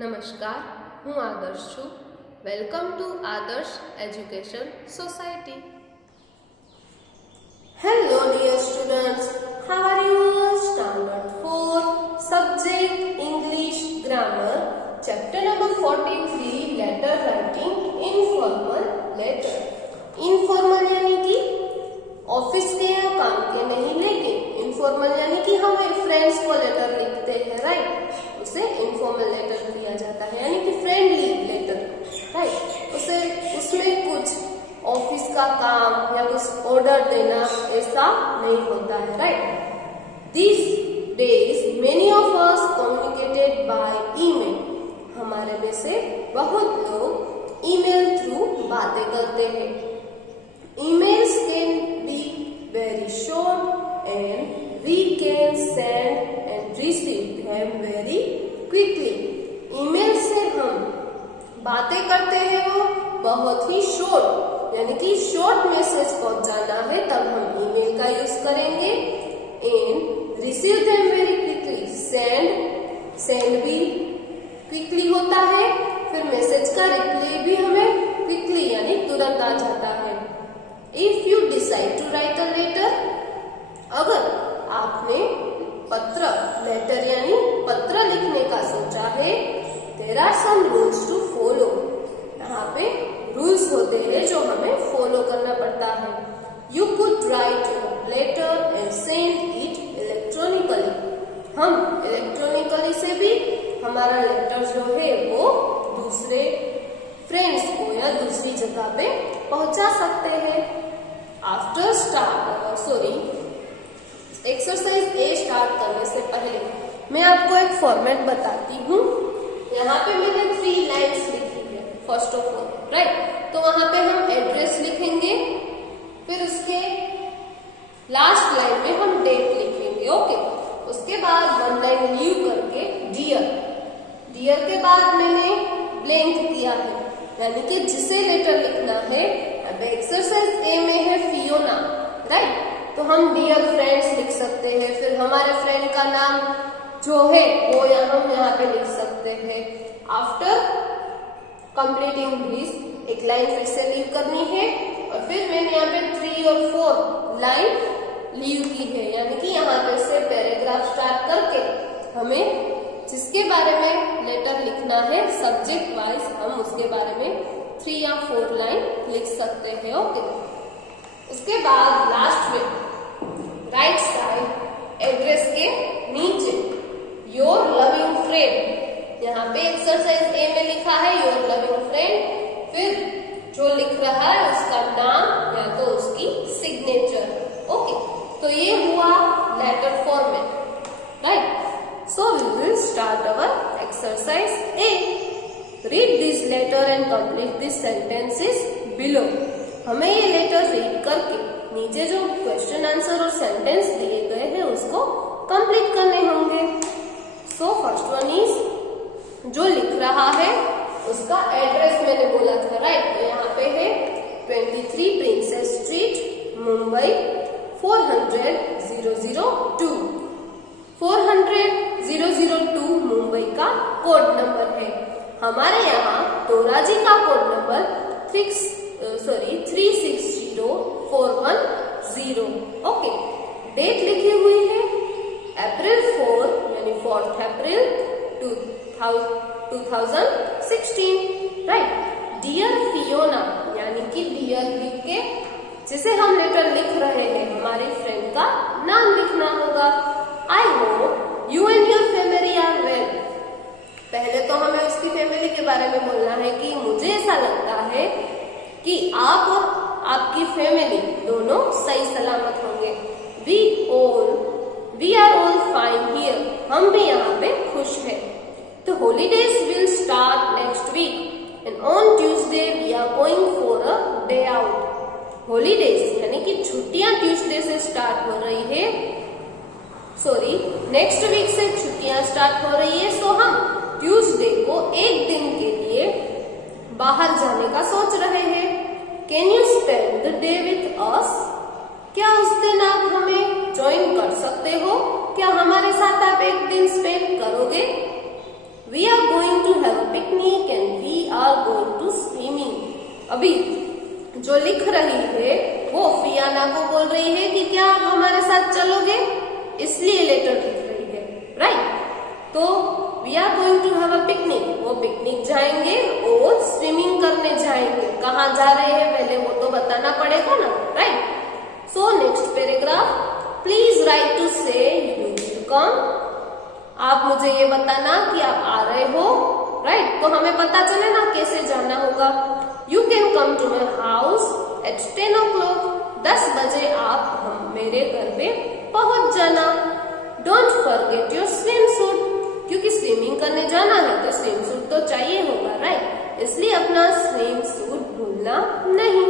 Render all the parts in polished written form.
નમસ્કાર, હું આદર્શ છું. વેલકમ ટુ આદર્શ education society. Hello dear students, how are you? Standard 4, subject English Grammar, chapter number 43, letter writing, informal letter. Informal यानी कि ऑफिस के या काम के नहीं, लेकिन इनफॉर्मल यानी कि हम फ्रेंड्स को लेटर लिखते हैं, राइट, उसे इनफॉर्मल लेटर दिया जाता है, यानी कि फ्रेंडली लेटर, राइट. उसे उसमें कुछ ऑफिस का काम या कुछ ऑर्डर देना ऐसा नहीं होता है, right. This days many of us communicated by email. हमारे में से बहुत लोग ईमेल थ्रू बातें करते हैं. Emails can be very short and we can send and receive them very quickly. Email से हम बातें करते हैं वो बहुत ही शॉर्ट, यानी कि शॉर्ट मैसेज पहुंचाना है तब हम ईमेल का यूज करेंगे. And receive them very quickly. Send भी क्विकली होता है, फिर मैसेज का रिप्लाई भी हमें क्विकली यानी तुरंत आ जाता है. If you decide to write a letter, अगर आपने पत्र लेटर यानी पत्र लिखने का सोचा है, there are some rules to follow. यहाँ पे रूल्स होते हैं जो हमें फॉलो करना पड़ता है. You could write your letter and send it electronically. हम इलेक्ट्रॉनिकली से भी हमारा लेटर जो है वो दूसरे फ्रेंड्स को या दूसरी जगह पे पहुंचा सकते हैं. एक्सरसाइज ए स्टार्ट करने से पहले मैं आपको एक फॉर्मेट बताती हूँ. यहाँ पे मैंने 3 लाइन्स लिखी है. फर्स्ट ऑफ ऑल, राइट, तो वहां पे हम एड्रेस लिखेंगे, फिर उसके लास्ट लाइन में हम डेट लिखेंगे, ओके. उसके बाद 1 लाइन लीव करके डियर के बाद मैंने ब्लैंक किया है, यानी कि जिसे लेटर लिखना है. अब एक्सरसाइज ए में है फियोना, राइट, तो हम डियर फ्रेंड्स लिख सकते हैं. फिर हमारे फ्रेंड का नाम जो है वो हम यहाँ पे लिख सकते हैं. आफ्टर कंप्लीटिंग दिस, एक लाइन फिर से लीव करनी है, और फिर मैंने यहाँ पे 3 और 4 लाइन लीव की है, यानी कि यहाँ पे से पैराग्राफ स्टार्ट करके हमें जिसके बारे में लेटर लिखना है सब्जेक्ट वाइज, हम उसके बारे में 3 या 4 लाइन लिख सकते हैं, ओके. उसके बाद लास्ट में राइट साइड एड्रेस के नीचे योर लविंग फ्रेंड, यहाँ पे एक्सरसाइज ए में लिखा है योर लविंग फ्रेंड, फिर जो लिख रहा है उसका नाम या तो उसकी सिग्नेचर, ओके. तो ये हुआ letter format, right. So we will start our exercise A. Read this letter and complete this sentences below. हमें ये लेटर रीड करके नीचे जो क्वेश्चन आंसर और सेंटेंस दिए गए हैं उसको कंप्लीट करने होंगे. सो फर्स्ट वन इज, जो लिख रहा है उसका एड्रेस मैंने बोला था, राइट, तो यहाँ पे है 23 प्रिंसेस स्ट्रीट, मुंबई 400,002. 400,002 मुंबई का कोड नंबर है. हमारे यहाँ तोराजी का कोड नंबर 360410, ओके. डेट लिखी हुई है अप्रैल 4 यानी 4th अप्रैल 2016, राइट. डियर फियोना यानी कि डियर लिख के जिसे हम लेटर लिख रहे हैं हमारी फ्रेंड का नाम लिखना होगा. I hope you and your family are well. पहले तो हमें उसकी फैमिली के बारे में बोलना है कि मुझे ऐसा लगता है कि आप और आपकी फैमिली दोनों सही सलामत होंगे. We are all fine here. हम भी यहाँ पे खुश हैं. The holidays will start next week and on Tuesday we are going for a day out. Holidays यानी कि छुट्टियां ट्यूसडे से स्टार्ट हो रही है, नेक्स्ट वीक से छुट्टियां स्टार्ट हो रही है. सो हम ट्यूसडे को एक दिन के लिए बाहर जाने का सोच रहे हैं. Can you spend the day with us. क्या उस दिन आप हमें ज्वाइन कर सकते हो? क्या हमारे साथ आप एक दिन स्पेंड करोगे? वी आर गोइंग टू अभी जो लिख रही है वो फियाना को बोल रही है कि क्या आप हमारे साथ चलोगे, इसलिए लेटर लिख रही है, राइट। तो we are going to have a picnic, वो पिकनिक जाएंगे और स्विमिंग करने जाएंगे। कहाँ जा रहे हैं पहले वो तो बताना पड़ेगा ना, right. So next paragraph, please write to say you will come. आप मुझे ये बताना कि आप आ रहे हो, राइट। तो हमें पता चले ना कैसे जाना होगा। You can come to my house at 10 o'clock, 10 बजे आप मेरे घर पे पहुंच जाना। Don't forget your swim suit, क्योंकि स्विमिंग करने जाना है तो स्विम सूट तो चाहिए होगा, राइट। इसलिए अपना स्विम सूट भूलना नहीं।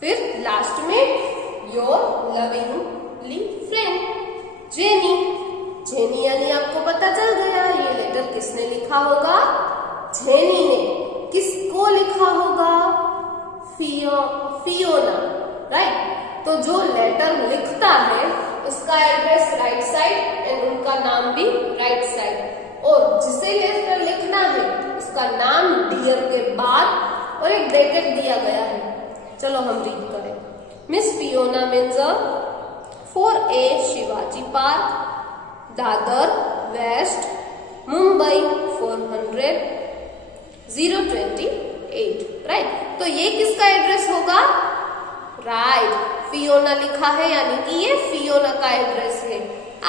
फिर लास्ट में your lovingly friend jenny. Jenny यानी आपको पता चल गया ये लेटर किसने लिखा होगा, जेनी ने। किसको लिखा होगा, फियोना, राइट। तो जो लेटर लिखता है उसका एड्रेस राइट साइड एंड उनका नाम भी राइट साइड, और जिसे लेटर लिखना है उसका नाम डियर के बाद और एक ब्रैकेट दिया गया है। चलो हम रीड करें। Miss Fiona Minger, 4A Shivaji park, Dadar west, Mumbai 400 028, right. तो ये किसका एड्रेस होगा, राइट, फियोना लिखा है यानी कि ये फियोना का एड्रेस है।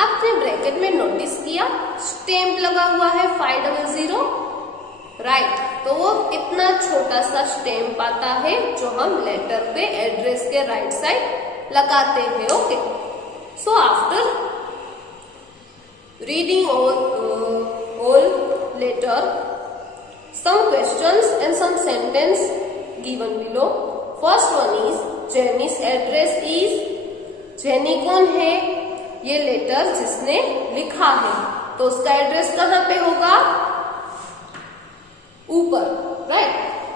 आपने ब्रैकेट में नोटिस किया स्टैम्प लगा हुआ है 500, राइट। तो वो इतना छोटा सा स्टैम्प आता है जो हम लेटर पे एड्रेस के राइट साइड लगाते हैं, okay. So after reading all letter, some questions and some sentence given below. First one is Jenny's address is, jenny कौन है, ये लेटर जिसने लिखा है तो उसका एड्रेस कहाँ पे होगा, ऊपर, right.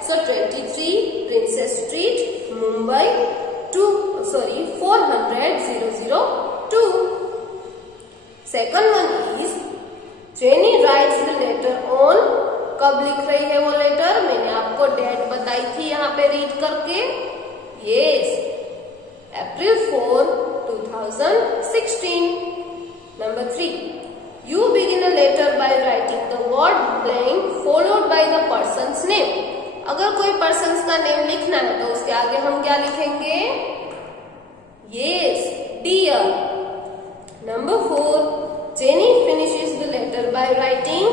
So 23 princess street, Mumbai 400,002. Second one is jenny rights the later on, कब लिख रही है वो लेटर, मैंने आपको डेट बताई थी यहाँ पे रीड करके, yes, April 4, 2016. Number 3, you begin a letter by writing the word blank followed by the person's name. अगर कोई पर्सन का नेम लिखना है तो उसके आगे हम क्या लिखेंगे, yes, dear. Number 4, Jenny finishes the letter by writing,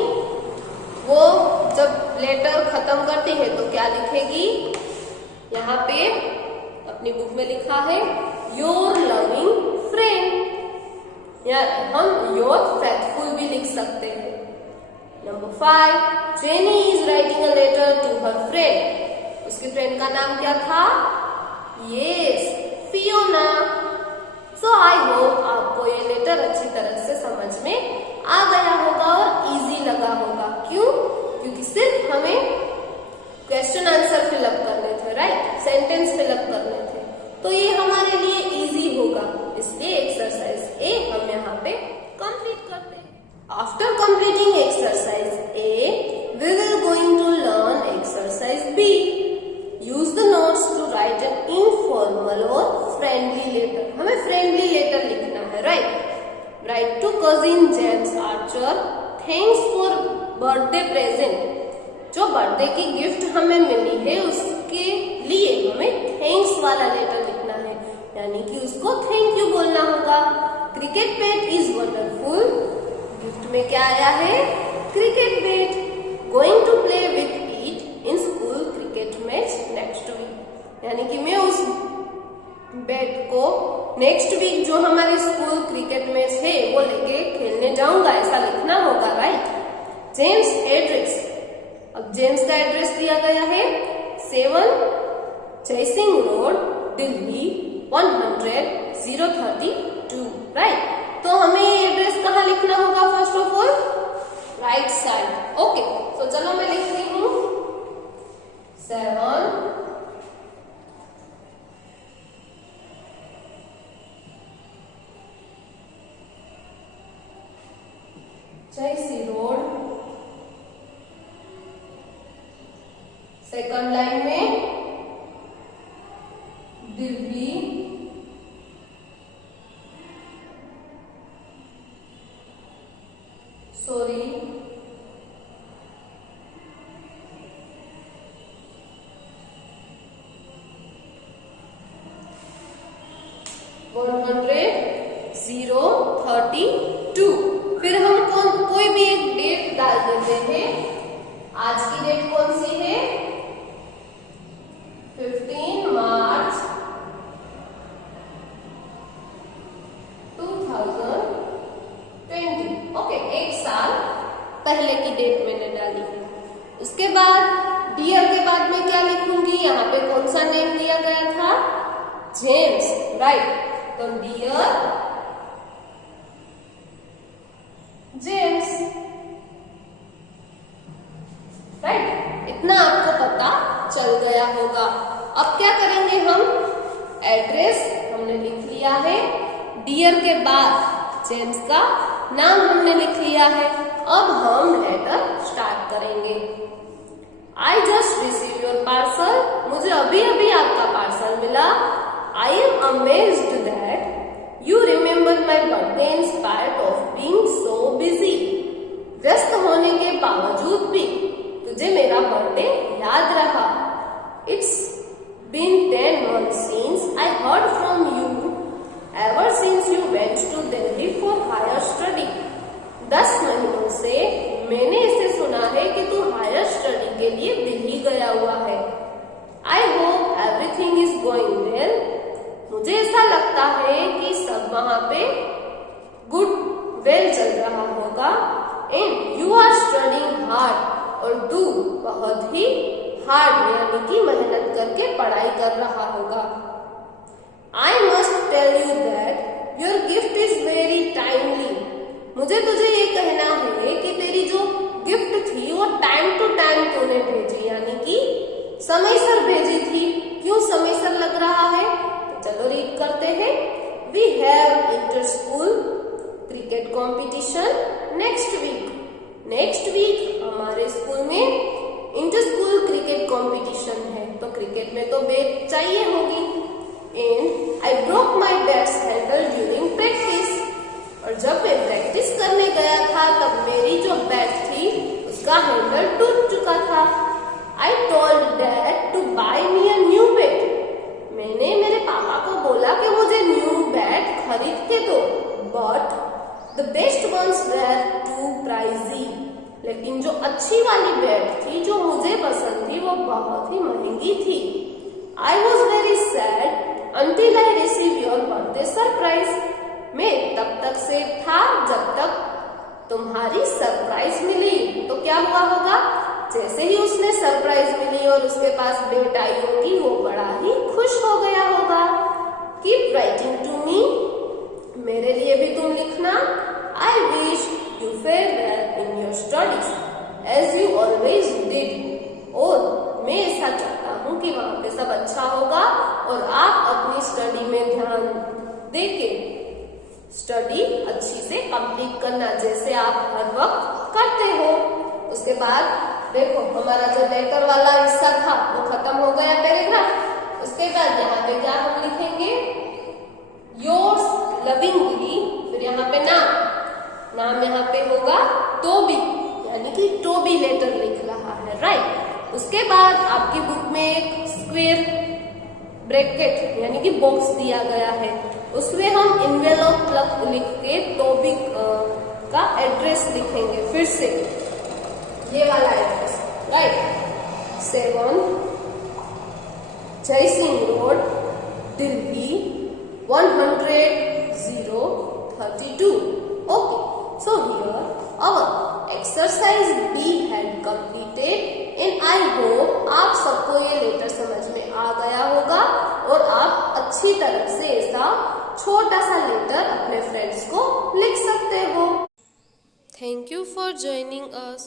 वो जब लेटर खत्म करती है तो क्या लिखेगी, यहाँ पे अपनी बुक में लिखा है योर लविंग फ्रेंड, या हम योर फेथफुल भी लिख सकते हैं. Number 5, Jenny is writing a letter to her friend. उसकी फ्रेंड का नाम क्या था? Yes, Fiona. So I hope आपको ये लेटर अच्छी तरह से समझ में आ गया होगा और इजी लगा होगा. क्यों? क्योंकि सिर्फ हमें क्वेश्चन आंसर फिलअप करने थे, राइट, सेंटेंस फिलअप करने थे, तो ये हमारे लिए इजी होगा. इसलिए एक्सरसाइज ए हम यहाँ पे कंप्लीट करते हैं. After completing exercise A, we will going to learn exercise B. Use the notes to write an informal और फ्रेंडली लेटर. हमें फ्रेंडली लेटर लिखना है, right. Write to cousin James Archer, thanks for birthday present. जो birthday की gift हमें मिली है उसके लिए हमें थैंक्स वाला लेटर लिखना है, यानी कि उसको थैंक यू बोलना होगा. Cricket bat is wonderful. Gift में क्या आया है? Cricket bat. Going to play with it in school cricket match next week. यानी कि मैं उस बैट को नेक्स्ट वीक जो हमारे स्कूल क्रिकेट मैच है वो लेके खेलने जाऊंगा, ऐसा लिखना होगा, राइट. James address. अब जेम्स का एड्रेस दिया गया है 7 जयसिंह रोड, दिल्ली 100,032, राइट. तो हमें ये एड्रेस कहाँ लिखना होगा? First of all right side. Okay, तो चलो मैं लिख रही हूँ 7 जयसिंह रोड. सेकंड लाइन में sorry, 132। फिर हम कोई भी एक डेट डाल देते हैं। आज की डेट कौन सी है? 15 मार्च 2020। ओके, एक साल पहले की डेट मैंने डाली है। उसके बाद डियर के बाद में क्या लिखूंगी? यहाँ पे कौन सा नेम दिया गया था? James, right. तो डियर जेम्स, राइट। इतना आपको पता चल गया होगा। अब क्या करेंगे हम? एड्रेस हमने लिख लिया है, डियर के बाद जेम्स का नाम हमने लिख लिया है। अब हम लेटर स्टार्ट करेंगे। I just receive your parcel. मुझे अभी अभी आपका पार्सल मिला। I am amazed that you remember my birthday in spite of being so busy. व्यस्त होने के बावजूद भी तुझे मेरा बर्थडे याद रहा। It's been 10 months since I heard from you ever since you went to Delhi for higher study। 10 महीनों से मैंने इसे सुना है कि तू हायर स्टडी के लिए दिल्ली गया हुआ है। I hope everything is going well. मुझे ऐसा लगता है कि सब वहां पे गुड वेल चल रहा होगा। And you are studying hard, और तू बहुत ही हार्ड यानी कि मेहनत करके पढ़ाई कर रहा होगा। I must tell you that your gift is very timely. मुझे तुझे ये कहना है कि तेरी जो गिफ्ट थी वो टाइम टू टाइम तूने भेजी, यानी कि समयसर भेजी थी। क्यों समयसर लग रहा है? तो चलो रीड करते हैं। We have inter school cricket competition next week. Next week हमारे स्कूल में इंटर स्कूल क्रिकेट कॉम्पिटिशन है, तो क्रिकेट में तो बैट चाहिए होगी। And I broke my bat's handle during practice. और जब मैं प्रैक्टिस करने गया था तब मेरी जो बैट थी उसका हैंडल टूट चुका था। I told dad to buy me a new bat. मैंने मेरे पापा को बोला कि मुझे न्यू बैट खरीद के दो। But the best ones were too pricey. लेकिन जो अच्छी वाली बैट थी, जो मुझे पसंद थी, वो बहुत ही महंगी थी। I was very sad until I receive your birthday surprise। मैं तब तक सेफ था जब तक तुम्हारी सरप्राइज मिली। तो क्या हुआ होगा? जैसे ही उसने सरप्राइज मिली और उसके पास बैट आई होगी, वो बड़ा ही खुश हो गया होगा। Keep writing to me. मेरे लिए भी तुम लिखना। I wish you fare well in your studies as you always did. और मैं ऐसा चाहता हूँ कि वहां पे सब अच्छा होगा और आप अपनी स्टडी में ध्यान देके स्टडी अच्छी से कंप्लीट करना, जैसे आप हर वक्त करते हो। उसके बाद देखो हमारा जो लेटर वाला हिस्सा था वो खत्म हो गया, पैराग्राफ। उसके बाद यहाँ पे क्या हम लिखेंगे? Yours lovingly. फिर यहाँ पे नाम यहाँ पे होगा टोबी, यानी कि टोबी लेटर लिख रहा है, राइट। उसके बाद आपकी बुक में एक स्क्वायर ब्रैकेट यानी कि बॉक्स दिया गया है, उसमें हम इन्वेलॉप लिख के टोबी का एड्रेस लिखेंगे। फिर से ये वाला एड्रेस, राइट। 7 जय Singh road, Delhi 100-32। Okay, so here our exercise B had completed and I hope आप सबको ये लेटर समझ में आ गया होगा और आप अच्छी तरह से ऐसा छोटा सा लेटर अपने फ्रेंड्स को लिख सकते हो। Thank you for joining us.